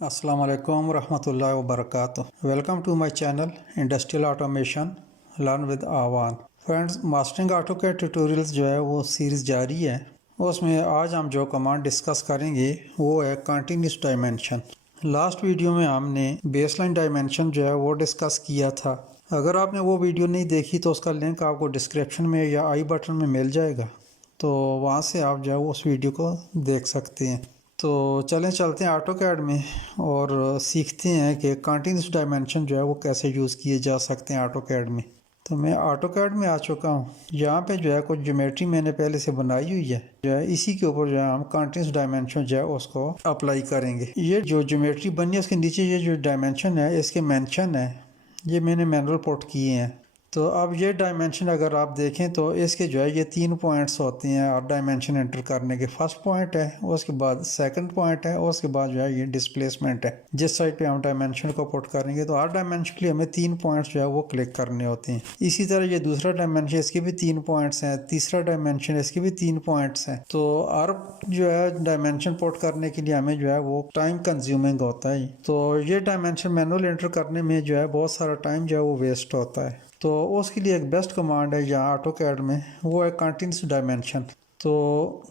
अस्सलाम वालेकुम रहमतुल्लाहि व बरकातुहू। Welcome to my channel industrial automation learn with Awan. Friends, mastering AutoCAD tutorials जो है वो सीरीज़ जारी है। उसमें आज हम जो कमांड डिस्कस करेंगे वो है कंटिन्यूस डायमेंशन। लास्ट वीडियो में हमने बेसलाइन डायमेंशन जो है वो डिस्कस किया था। अगर आपने वो वीडियो नहीं देखी तो उसका लिंक आपको डिस्क्रिप्शन में या आई बटन में मिल जाएगा, तो वहाँ से आप जो है उस वीडियो को देख सकते हैं। तो चलते हैं ऑटोकैड में और सीखते हैं कि कंटिन्यूस डायमेंशन जो है वो कैसे यूज़ किए जा सकते हैं ऑटोकैड में। तो मैं ऑटोकैड में आ चुका हूँ। यहाँ पे जो है कुछ ज्योमेट्री मैंने पहले से बनाई हुई है, जो है इसी के ऊपर जो है हम कंटिन्यूस डायमेंशन जो है उसको अप्लाई करेंगे। ये जो ज्योमेट्री बनी है उसके नीचे ये जो डायमेंशन है इसके मेंशन है, ये मैंने मैनुअल पुट किए हैं। तो अब ये डायमेंशन अगर आप देखें तो इसके जो है ये 3 पॉइंट्स होते हैं और डायमेंशन एंटर करने के। फर्स्ट पॉइंट है, उसके बाद सेकंड पॉइंट है, उसके बाद जो है ये डिस्प्लेसमेंट है। जिस साइड पे हम डायमेंशन को पुट करेंगे तो हर डायमेंशन के लिए हमें 3 पॉइंट्स जो है वो क्लिक करने होते हैं। इसी तरह ये दूसरा डायमेंशन, इसके भी 3 पॉइंट्स हैं। तीसरा डायमेंशन, इसके भी 3 पॉइंट्स हैं। तो हर जो है डायमेंशन पुट करने के लिए हमें जो है वो टाइम कंज्यूमिंग होता है। तो ये डायमेंशन मैनुअल एंटर करने में जो है बहुत सारा टाइम जो है वो वेस्ट होता है। तो उसके लिए एक बेस्ट कमांड है यहाँ ऑटोकैड में, वो है कंटिन्यूस डायमेंशन। तो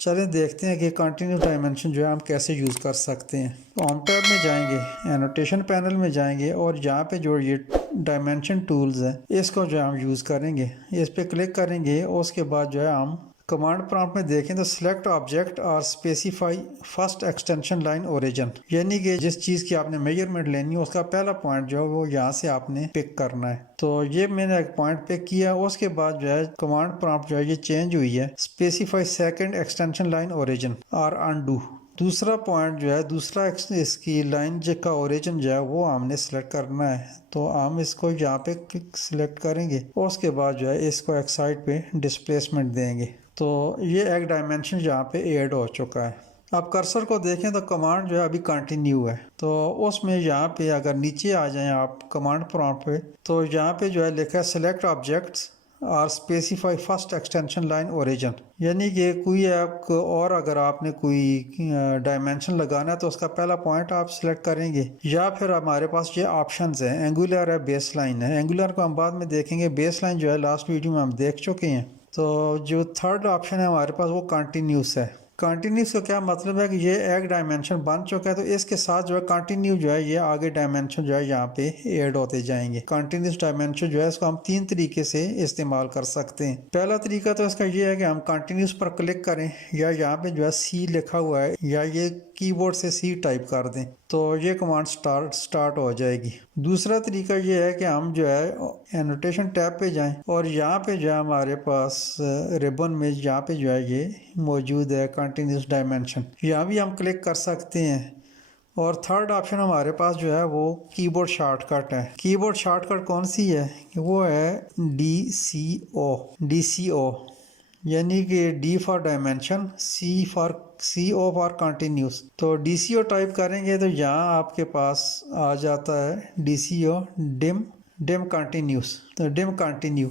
चलें देखते हैं कि कंटिन्यूस डायमेंशन जो है हम कैसे यूज़ कर सकते हैं। तो होम टैब में जाएंगे, एनोटेशन पैनल में जाएंगे और यहाँ पे जो ये डायमेंशन टूल्स हैं इसको जो है हम यूज़ करेंगे। इस पर क्लिक करेंगे, उसके बाद जो है हम कमांड प्रॉम्प्ट में देखें तो सिलेक्ट ऑब्जेक्ट और specify first extension line origin, यानी कि जिस चीज़ की आपने मेजरमेंट लेनी है उसका पहला पॉइंट जो है वो यहाँ से आपने पिक करना है। तो ये मैंने एक पॉइंट पिक किया। उसके बाद जो है कमांड प्रॉम्प्ट जो है ये चेंज हुई है, specify second extension line origin और अनडू। दूसरा पॉइंट जो है, दूसरा इसकी लाइन का ओरिजिन जो है वो हमने सेलेक्ट करना है। तो हम इसको यहाँ पे सिलेक्ट करेंगे, उसके बाद जो है इसको एक साइड पे डिस्प्लेसमेंट देंगे। तो ये एक डायमेंशन यहाँ पे ऐड हो चुका है। अब कर्सर को देखें तो कमांड जो है अभी कंटिन्यू है। तो उसमें यहाँ पे अगर नीचे आ जाएं आप कमांड प्रॉम्प्ट पे, तो यहाँ पे जो है लिखा है सिलेक्ट ऑब्जेक्ट्स और specify first extension line origin, यानी कि कोई एक और अगर आपने कोई डायमेंशन लगाना है तो उसका पहला पॉइंट आप सिलेक्ट करेंगे। या फिर हमारे पास ये ऑप्शंस हैं, एंगुलर है, बेस लाइन है। एंगुलर को हम बाद में देखेंगे, बेस लाइन जो है लास्ट वीडियो में हम देख चुके हैं। तो जो थर्ड ऑप्शन है हमारे पास वो कंटिन्यूस है। कंटिन्यूस का क्या मतलब है कि ये एक डायमेंशन बन चुका है तो इसके साथ जो है कंटिन्यू जो है ये आगे डायमेंशन जो है यहाँ पे ऐड होते जाएंगे। कंटिन्यूस डायमेंशन जो है इसको हम 3 तरीके से इस्तेमाल कर सकते हैं। पहला तरीका तो इसका ये है कि हम कंटिन्यूस पर क्लिक करें या यहाँ पे जो है सी लिखा हुआ है या ये कीबोर्ड से सी टाइप कर दें तो ये कमांड स्टार्ट हो जाएगी। दूसरा तरीका ये है कि हम जो है एनोटेशन टैब पे जाएं और यहाँ पे जो है हमारे पास रिबन में यहाँ पे जो है ये मौजूद है कंटिन्यूस डायमेंशन, यहाँ भी हम क्लिक कर सकते हैं। और थर्ड ऑप्शन हमारे पास जो है वो कीबोर्ड शॉर्टकट है। कीबोर्ड शॉर्टकट कौन सी है? वो है DCO, यानी कि D for dimension, CO for continuous. तो DCO टाइप करेंगे तो यहाँ आपके पास आ जाता है DCO डिम कंटिन्यूस, तो डिम कंटिन्यू।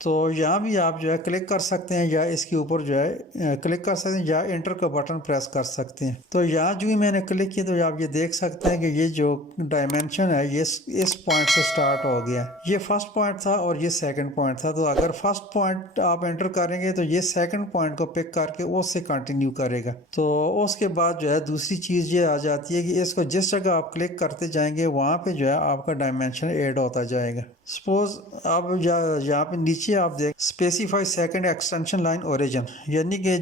तो यहाँ भी आप जो है क्लिक कर सकते हैं या इसके ऊपर जो है क्लिक कर सकते हैं या एंटर का बटन प्रेस कर सकते हैं। तो यहाँ जो ही मैंने क्लिक किया तो आप ये देख सकते हैं कि ये जो डायमेंशन है ये इस पॉइंट से स्टार्ट हो गया। ये फर्स्ट पॉइंट था और ये सेकंड पॉइंट था। तो अगर फर्स्ट पॉइंट आप एंटर करेंगे तो ये सेकंड पॉइंट को पिक करके उससे कंटिन्यू करेगा। तो उसके बाद जो है दूसरी चीज़ ये आ जाती है कि इसको जिस जगह आप क्लिक करते जाएंगे वहाँ पे जो है आपका डायमेंशन ऐड होता जाएगा। सपोज आप यहाँ पे नीचे आप देख specify second extension line origin, यानी कि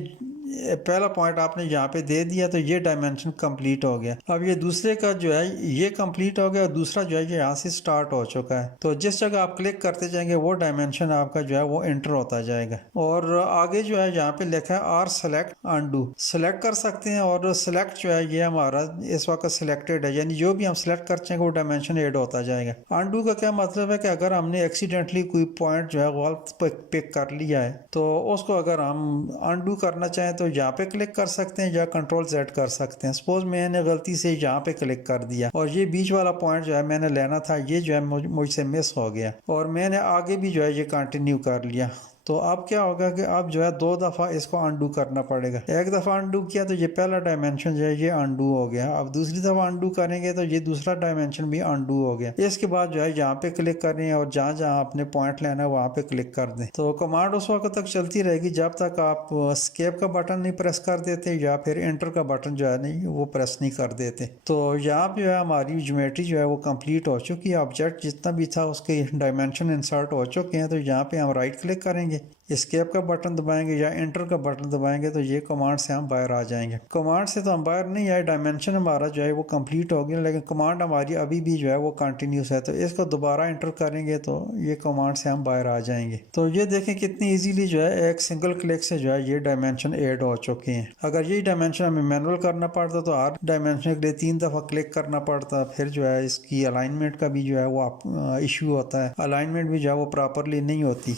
पहला पॉइंट आपने यहाँ पे दे दिया तो ये डायमेंशन कंप्लीट हो गया। अब ये दूसरे का जो है ये कंप्लीट हो गया और दूसरा जो है ये यहाँ से स्टार्ट हो चुका है। तो जिस जगह आप क्लिक करते जाएंगे वो डायमेंशन आपका जो है वो एंटर होता जाएगा। और आगे जो है यहाँ पे लिखा है आर सेलेक्ट अनडू, सेलेक्ट कर सकते हैं और सेलेक्ट जो है ये हमारा इस वक्त सिलेक्टेड है, यानी जो भी हम सेलेक्ट करते हैं वो डायमेंशन एड होता जाएगा। अनडू का क्या मतलब है कि अगर हमने एक्सीडेंटली कोई पॉइंट जो है गलत पिक कर लिया है तो उसको अगर हम अनडू करना चाहें तो यहाँ पे क्लिक कर सकते हैं या कंट्रोल Z कर सकते हैं। सपोज मैंने गलती से यहाँ पे क्लिक कर दिया और ये बीच वाला पॉइंट जो है मैंने लेना था ये जो है मुझसे मिस हो गया और मैंने आगे भी जो है ये कंटिन्यू कर लिया। तो अब क्या होगा कि अब जो है 2 दफ़ा इसको अनडू करना पड़ेगा। एक दफ़ा अनडू किया तो ये पहला डायमेंशन जो है ये अनडू हो गया। अब दूसरी दफ़ा अनडू करेंगे तो ये दूसरा डायमेंशन भी अनडू हो गया। इसके बाद जो है यहाँ पे क्लिक करें और जहाँ जहाँ आपने पॉइंट लेना है वहाँ पे क्लिक कर दें। तो कमांड उस वक्त तक चलती रहेगी जब तक आप एस्केप का बटन नहीं प्रेस कर देते या फिर एंटर का बटन जो है नहीं वो प्रेस नहीं कर देते। तो यहाँ पे जो है हमारी ज्योमेट्री जो है वो कंप्लीट हो चुकी है। ऑब्जेक्ट जितना भी था उसके डायमेंशन इंसर्ट हो चुके हैं। तो यहाँ पे हम राइट क्लिक करेंगे, एस्केप का बटन दबाएंगे या एंटर का बटन दबाएंगे तो ये कमांड से हम बाहर आ जाएंगे। कमांड से तो हम बाहर नहीं आए, डायमेंशन हमारा जो है वो कंप्लीट हो गया, लेकिन कमांड हमारी अभी भी जो है वो कंटिन्यूस है। तो इसको दोबारा एंटर करेंगे तो ये कमांड से हम बाहर आ जाएंगे। तो ये देखें कितनी ईजीली जो है एक सिंगल क्लिक से जो है ये डायमेंशन ऐड हो चुके हैं। अगर यही डायमेंशन हमें मैनुअल करना पड़ता तो हर डायमेंशन के लिए 3 दफ़ा क्लिक करना पड़ता, फिर जो है इसकी अलाइनमेंट का भी जो है वो इशू होता है, अलाइनमेंट भी जो है वो प्रॉपरली नहीं होती।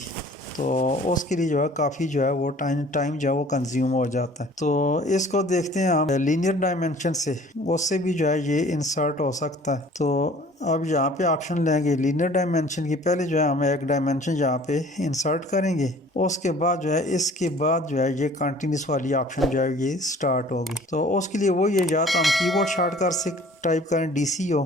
तो उसके लिए जो है काफ़ी जो है वो टाइम जो है वो कंज्यूम हो जाता है। तो इसको देखते हैं हम लीनियर डायमेंशन से, उससे भी जो है ये इंसर्ट हो सकता है। तो अब यहाँ पे ऑप्शन लेंगे लीनियर डायमेंशन की, पहले जो है हम एक डायमेंशन यहाँ पे इंसर्ट करेंगे, उसके बाद जो है इसके बाद जो है ये कंटिन्यूस वाली ऑप्शन जो है ये स्टार्ट होगी। तो उसके लिए वो ये या तो हम कीबोर्ड शॉर्टकट से टाइप करें DCO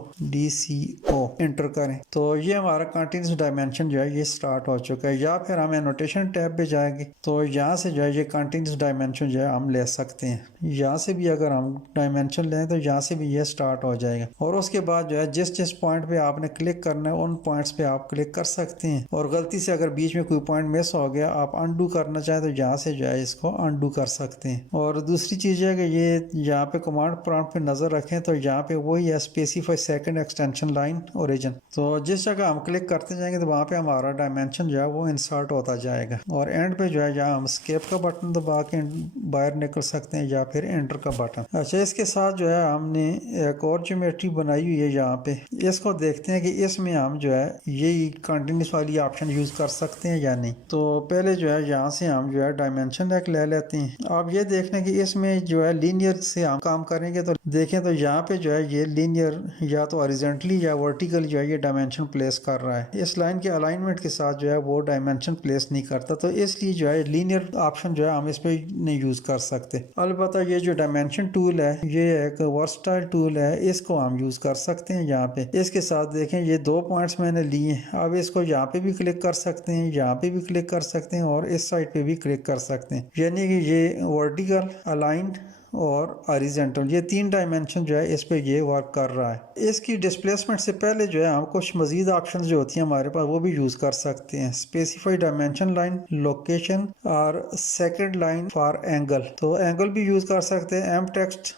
एंटर करें तो ये हमारा कंटिन्यूस डायमेंशन जो है ये स्टार्ट हो चुका है। या फिर हम एनोटेशन टैब पे जाएंगे तो यहाँ से जो है ये कंटिन्यूस डायमेंशन जो है हम ले सकते हैं। यहाँ से भी अगर हम डायमेंशन लें तो यहाँ से भी ये स्टार्ट हो जाएगा। और उसके बाद जो है जिस पॉइंट पे आपने क्लिक करना है उन पॉइंट्स पे आप क्लिक कर सकते हैं। और गलती से अगर बीच में कोई पॉइंट मिस हो गया, आप अनडू करना चाहें तो यहाँ से जो है इसको अनडू कर सकते हैं। और दूसरी चीज़ है कि ये यहाँ पे कमांड प्रॉम्प्ट पे नज़र रखें तो यहाँ पे वही है specify second extension line origin. तो जिस जगह हम क्लिक करते जाएंगे तो वहाँ पे हमारा डायमेंशन जो है वो इंसर्ट होता जाएगा। और एंड पे जो है जहाँ हम स्केप का बटन दबा के बाहर निकल सकते हैं या फिर एंटर का बटन। अच्छा, इसके साथ जो है हमने एक और ज्योमेट्री बनाई हुई है यहाँ पे, इसको देखते हैं कि इसमें हम जो है यही कंटिन्यूस वाली ऑप्शन यूज कर सकते हैं या नहीं। तो पहले जो है यहाँ से हम जो है डायमेंशन एक ले लेते हैं। अब ये देखने की इसमें जो है लीनियर से हम काम करेंगे तो देखें तो यहाँ पे जो है ये लीनियर या तो हॉरिजॉन्टली या वर्टिकली जो है ये डायमेंशन प्लेस कर रहा है। इस लाइन के अलाइनमेंट के साथ जो है वो डायमेंशन प्लेस नहीं करता, तो इसलिए जो है लीनियर ऑप्शन जो है हम इस पे नहीं यूज कर सकते। अलबत्ता ये जो डायमेंशन टूल है ये एक वर्सटाइल टूल है, इसको हम यूज कर सकते हैं। यहाँ पे इसके साथ देखें ये 2 पॉइंट्स मैंने लिए हैं। अब इसको यहाँ पे भी क्लिक कर सकते हैं, यहाँ पे भी क्लिक कर सकते हैं और इस साइड पे भी क्लिक कर सकते हैं। यानी कि ये वर्टिकल, अलाइंड और हॉरिजॉन्टल, ये 3 डायमेंशन जो है इस पे ये वर्क कर रहा है। इसकी डिस्प्लेसमेंट से पहले जो है हम कुछ मजीद ऑप्शन जो होती हैं हमारे पास वो भी यूज कर सकते हैं। स्पेसिफाई डायमेंशन लाइन, लोकेशन और सेकंड लाइन फॉर एंगल। तो एंगल भी यूज कर सकते हैं, एम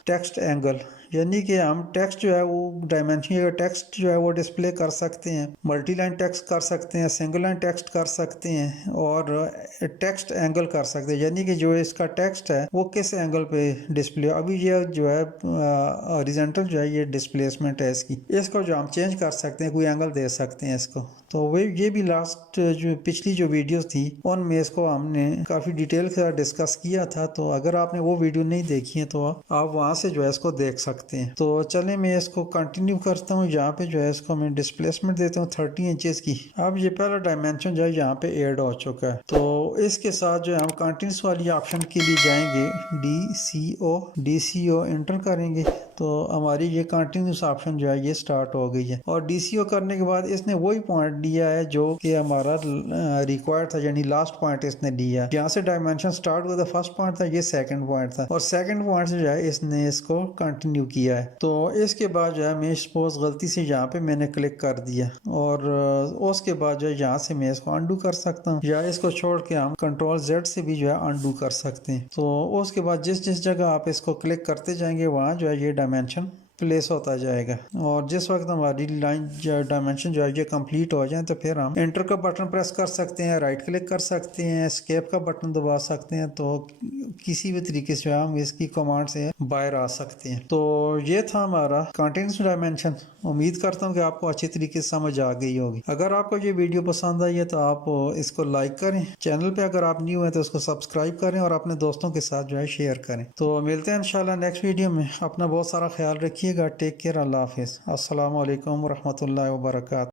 टेक्स्ट एंगल, यानी कि हम टेक्स्ट जो है वो डायमेंशन का टेक्स्ट जो है वो डिस्प्ले कर सकते हैं, मल्टी लाइन टेक्स्ट कर सकते हैं, सिंगल लाइन टेक्स्ट कर सकते हैं और टेक्स्ट एंगल कर सकते हैं, यानी कि जो इसका टेक्स्ट है वो किस एंगल पे डिस्प्ले। अभी ये जो है हॉरिजॉन्टल जो है ये डिस्प्लेसमेंट है इसकी, इसको जो हम चेंज कर सकते हैं, कोई एंगल दे सकते हैं इसको। तो वे ये भी लास्ट जो पिछली जो वीडियोस थी उनमें इसको हमने काफ़ी डिटेल के साथ डिस्कस किया था। तो अगर आपने वो वीडियो नहीं देखी है तो आप वहाँ से जो है इसको देख सकते हैं। तो चले मैं इसको कंटिन्यू करता हूँ। यहाँ पे जो है इसको मैं डिस्प्लेसमेंट देता हूँ 30 इंचेस की। अब ये पहला डायमेंशन जो है यहाँ पे ऐड हो चुका है। तो इसके साथ जो है हम कंटिन्यूस वाली ऑप्शन के लिए जाएंगे, DCO एंटर करेंगे तो हमारी ये कंटिन्यूस ऑप्शन जो है ये स्टार्ट हो गई है। और DCO करने के बाद इसने वही पॉइंट दिया है जो कि हमारा रिक्वायर्ड था, यानी लास्ट पॉइंट इसने दिया है। जहाँ से डायमेंशन स्टार्ट हुआ था फर्स्ट पॉइंट था, ये सेकंड पॉइंट था और सेकंड पॉइंट से जो है इसने इसको कंटिन्यू किया है। तो इसके बाद जो है मैं सपोज गलती से यहाँ पे मैंने क्लिक कर दिया और उसके बाद जो है यहाँ से मैं इसको अनडू कर सकता हूँ या इसको छोड़ के हम Ctrl+Z से भी जो है अनडू कर सकते हैं। तो उसके बाद जिस जगह आप इसको क्लिक करते जाएंगे वहाँ जो है ये डायमेंशन प्लेस होता जाएगा। और जिस वक्त हमारी लाइन डायमेंशन जो है ये कंप्लीट हो जाए तो फिर हम एंटर का बटन प्रेस कर सकते हैं, राइट क्लिक कर सकते हैं, एस्केप का बटन दबा सकते हैं। तो किसी भी तरीके से हम इसकी कमांड से बाहर आ सकते हैं। तो ये था हमारा कंटिन्यूस डायमेंशन। उम्मीद करता हूँ कि आपको अच्छी तरीके से समझ आ गई होगी। अगर आपको ये वीडियो पसंद आई है तो आप इसको लाइक करें, चैनल पे अगर आप न्यू हैं तो इसको सब्सक्राइब करें और अपने दोस्तों के साथ जो है शेयर करें। तो मिलते हैं इंशाल्लाह नेक्स्ट वीडियो में। अपना बहुत सारा ख्याल रखिए। टेक केयर, अल्लाह हाफिज़, अस्सलाम वालेकुम रहमतुल्लाहि व बरकातहू।